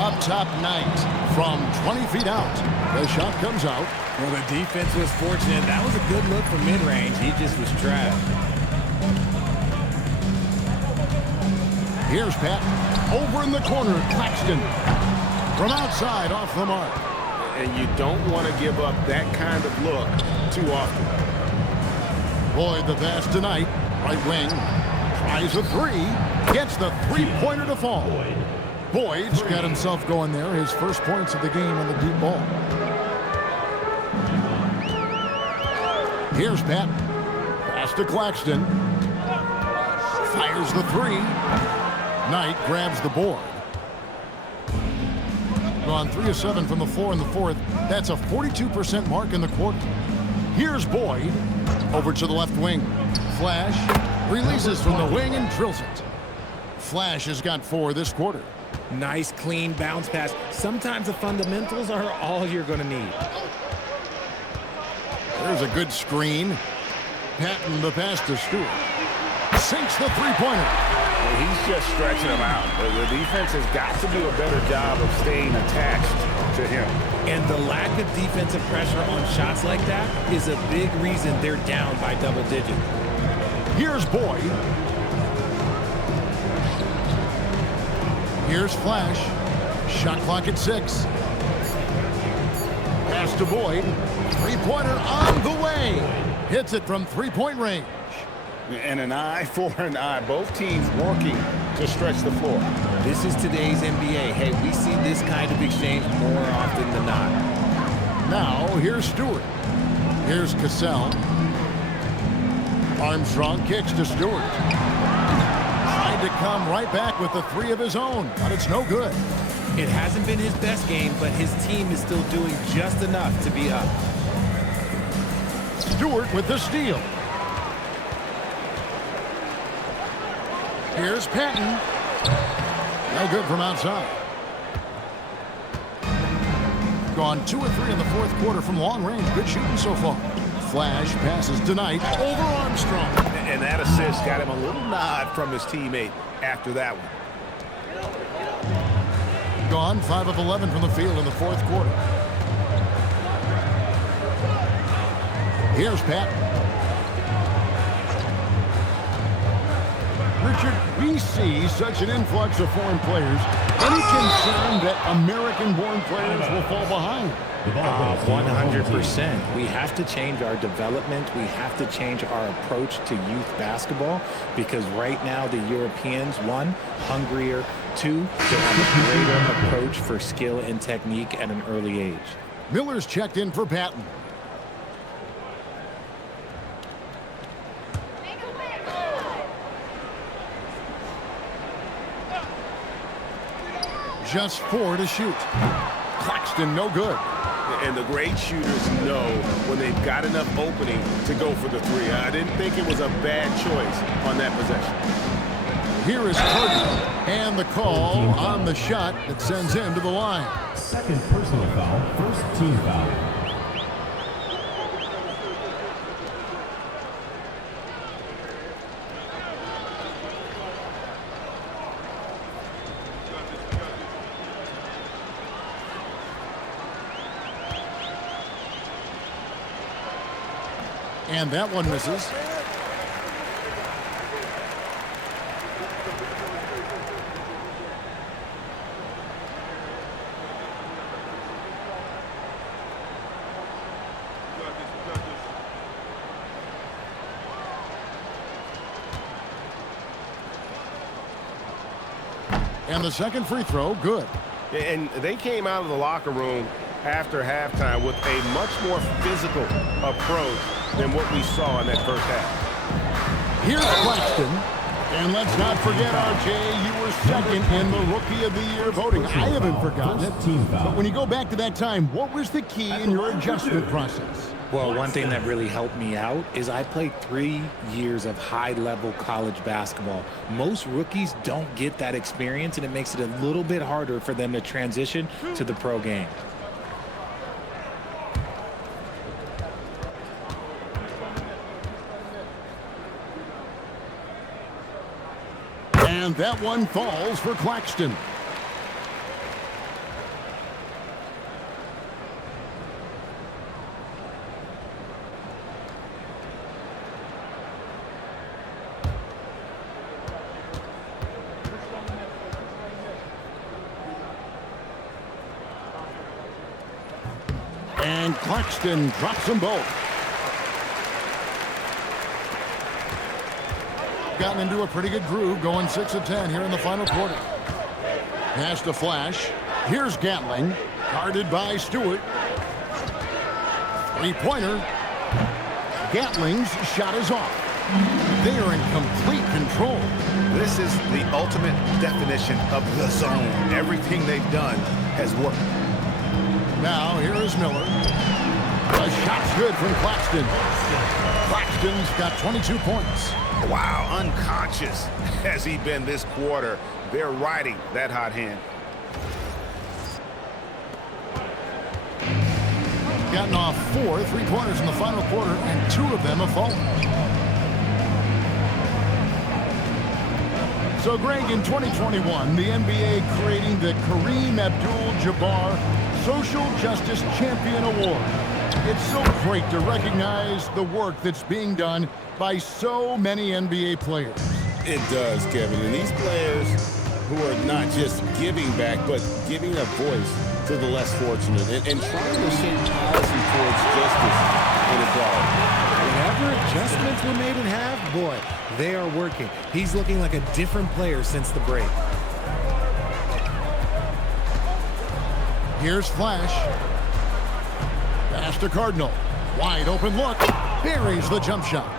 Up top, Knight from 20 feet out. The shot comes out. Well, the defense was fortunate. That was a good look from mid-range. He just was trapped. Here's Pat. Over in the corner, Claxton. From outside, off the mark. And you don't want to give up that kind of look too often. Boyd the pass tonight. Right wing. Tries a three. Gets the three-pointer to fall. Boyd's got himself going there. His first points of the game on the deep ball. Here's Pat. Pass to Claxton. Fires the three. Knight grabs the board. Gone 3 of 7 from the floor in the fourth. That's a 42% mark in the quarter. Here's Boyd. Over to the left wing. Flash releases from the wing and drills it. Flash has got 4 this quarter. Nice, clean bounce pass. Sometimes the fundamentals are all you're going to need. There's a good screen. Patton the pass to Stewart. Sinks the three-pointer. Well, he's just stretching him out. The defense has got to do a better job of staying attached to him. And the lack of defensive pressure on shots like that is a big reason they're down by double digits. Here's Boyd. Here's Flash. Shot clock at 6. Pass to Boyd. Three-pointer on the way. Hits it from three-point range. And an eye for an eye. Both teams working to stretch the floor. This is today's NBA. Hey, we see this kind of exchange more often than not. Now, here's Stewart. Here's Cassell. Armstrong kicks to Stewart. Tried to come right back with the 3 of his own, but it's no good. It hasn't been his best game, but his team is still doing just enough to be up. Stewart with the steal. Here's Patton. No good from outside. Gone 2 of 3 in the fourth quarter from long range. Good shooting so far. Flash passes tonight over Armstrong. And that assist got him a little nod from his teammate after that one. Gone 5 of 11 from the field in the fourth quarter. Here's Pat. Richard, we see such an influx of foreign players. Any concern that American-born players will fall behind? 100%. We have to change our development. We have to change our approach to youth basketball because right now the Europeans, 1, hungrier, 2, they have a greater approach for skill and technique at an early age. Miller's checked in for Patton. Just 4 to shoot. Claxton, no good. And the great shooters know when they've got enough opening to go for the three. I didn't think it was a bad choice on that possession. Here is Cardinal, and the call on the shot that sends him to the line. Second personal foul, first team foul. And that one misses. And the second free throw, good. And they came out of the locker room after halftime with a much more physical approach than what we saw in that first half. Here's Claxton. And let's not forget, RJ, you were second in the Rookie of the Year voting. I haven't forgotten it. But when you go back to that time, what was the key in your adjustment process? Well, one thing that really helped me out is I played 3 years of high-level college basketball. Most rookies don't get that experience, and it makes it a little bit harder for them to transition to the pro game. And that one falls for Claxton. And Claxton drops them both. Gotten into a pretty good groove, going 6 of 10 here in the final quarter. Pass to Flash. Here's Gatling, guarded by Stewart. Three-pointer. Gatling's shot is off. They are in complete control. This is the ultimate definition of the zone. Everything they've done has worked. Now, here is Miller. The shot's good from Claxton. Claxton's got 22 points. Wow, unconscious has he been this quarter. They're riding that hot hand. Gotten off 4 3-pointers in the final quarter, and 2 of them have fallen. So, Greg, in 2021, the NBA creating the Kareem Abdul-Jabbar Social Justice Champion Award. It's so great to recognize the work that's being done by so many NBA players. It does, Kevin. And these players who are not just giving back, but giving a voice to the less fortunate and trying to shape policy towards justice and equality. Whatever adjustments were made in half, boy, they are working. He's looking like a different player since the break. Here's Flash. Pass to Cardinal. Wide open look. Buries the jump shot.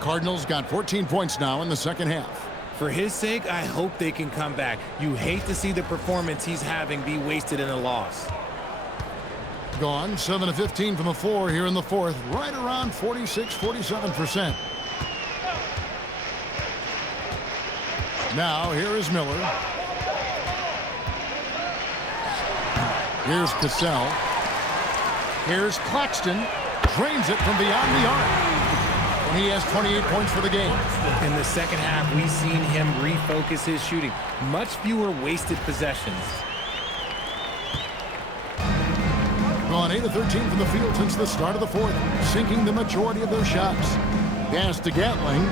Cardinals got 14 points now in the second half. For his sake, I hope they can come back. You hate to see the performance he's having be wasted in a loss. Gone 7 of 15 from the floor here in the fourth, right around 46-47%. Now here is Miller. Here's Cassell. Here's Claxton. Drains it from beyond the arc. And he has 28 points for the game. In the second half, we've seen him refocus his shooting. Much fewer wasted possessions. Gone 8 of 13 from the field since the start of the fourth, sinking the majority of their shots. Pass to Gatling.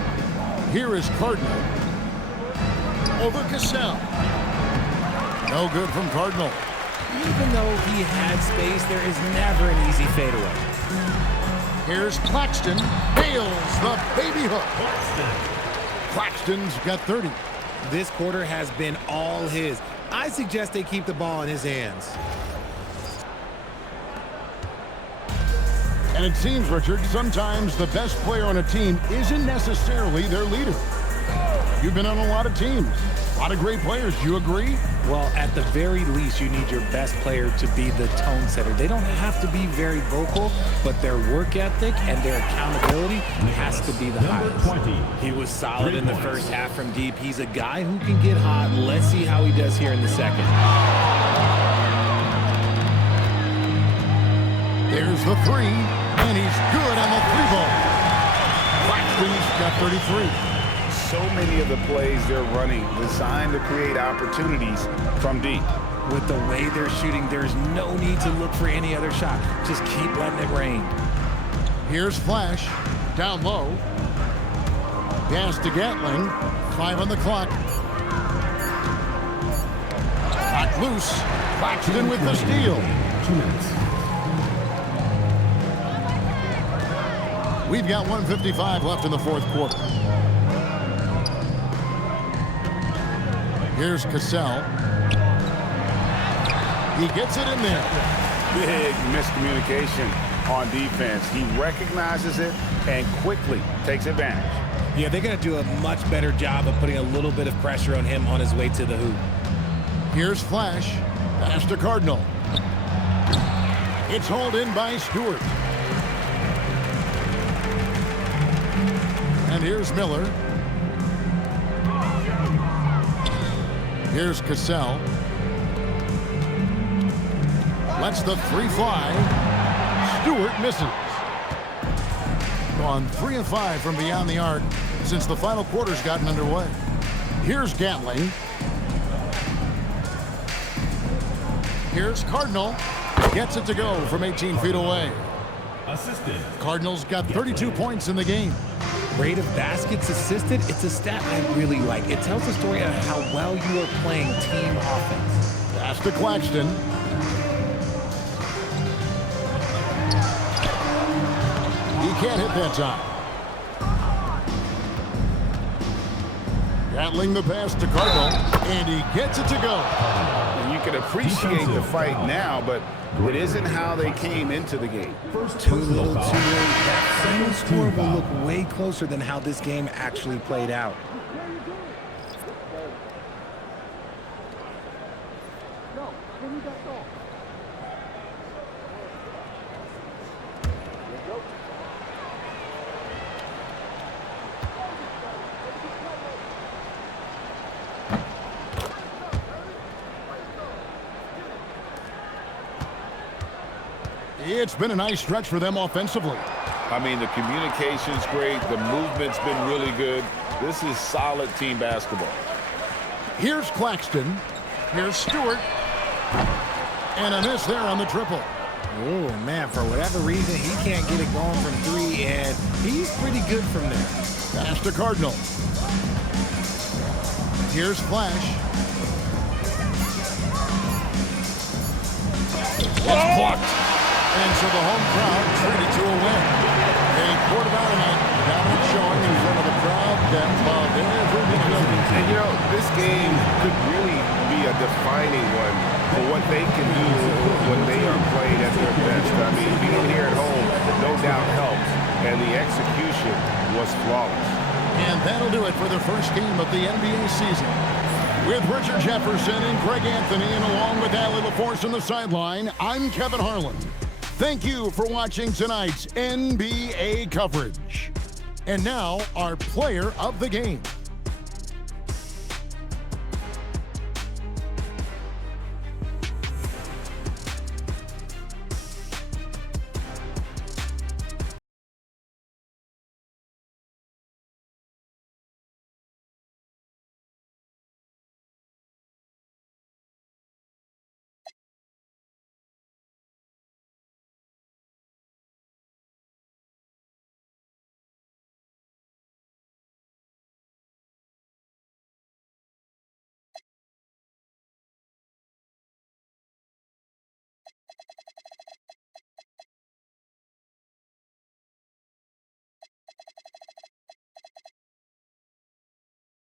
Here is Cardinal. Over Cassell. No good from Cardinal. Even though he had space, there is never an easy fadeaway. Here's Claxton. Nails the baby hook. Claxton's got 30. This quarter has been all his. I suggest they keep the ball in his hands. And it seems, Richard, sometimes the best player on a team isn't necessarily their leader. You've been on a lot of teams, a lot of great players. Do you agree? Well, at the very least, you need your best player to be the tone setter. They don't have to be very vocal, but their work ethic and their accountability has to be the highest. 20. He was solid in the first half from deep. He's a guy who can get hot. Let's see how he does here in the second. There's the three, and he's good on the three-ball. Claxton's got 33. So many of the plays they're running designed to create opportunities from deep. With the way they're shooting, there's no need to look for any other shot. Just keep letting it rain. Here's Flash, down low. Pass to Gatling, 5 on the clock. Clock loose, Claxton with the steal. 2 minutes. We've got 1:55 left in the fourth quarter. Here's Cassell. He gets it in there. Big miscommunication on defense. He recognizes it and quickly takes advantage. Yeah, they're going to do a much better job of putting a little bit of pressure on him on his way to the hoop. Here's Flash. Pass to Cardinal. It's hauled in by Stewart. And here's Miller. Here's Cassell. Lets the three fly. Stewart misses. Gone 3 of 5 from beyond the arc since the final quarter's gotten underway. Here's Gatling. Here's Cardinal. Gets it to go from 18 feet away. Assisted. Cardinals got 32 points in the game. Rate of baskets assisted, it's a stat I really like. It tells the story of how well you are playing team offense. Pass to Claxton. He can't hit that time. Gatling the pass to Cardinal, and he gets it to go. And you can appreciate the fight now, but it isn't how they came into the game. Too little, too late. That final score will look way closer than how this game actually played out. It's been a nice stretch for them offensively. I mean, the communication's great. The movement's been really good. This is solid team basketball. Here's Claxton. Here's Stewart. And a miss there on the triple. Oh, man, for whatever reason, he can't get it going from 3, and he's pretty good from there. Pass to Cardinal. Here's Flash. That's blocked. And so the home crowd treated to a win. A quarter-out tonight, dominant showing in front of the crowd that loved every minute of it. And, you know, this game could really be a defining one for what they can do when they are playing at their best. I mean, being here at home, no doubt helps, and the execution was flawless. And that'll do it for the first game of the NBA season. With Richard Jefferson and Greg Anthony, and along with Allie LaForce on the sideline, I'm Kevin Harlan. Thank you for watching tonight's NBA coverage. And now, our player of the game.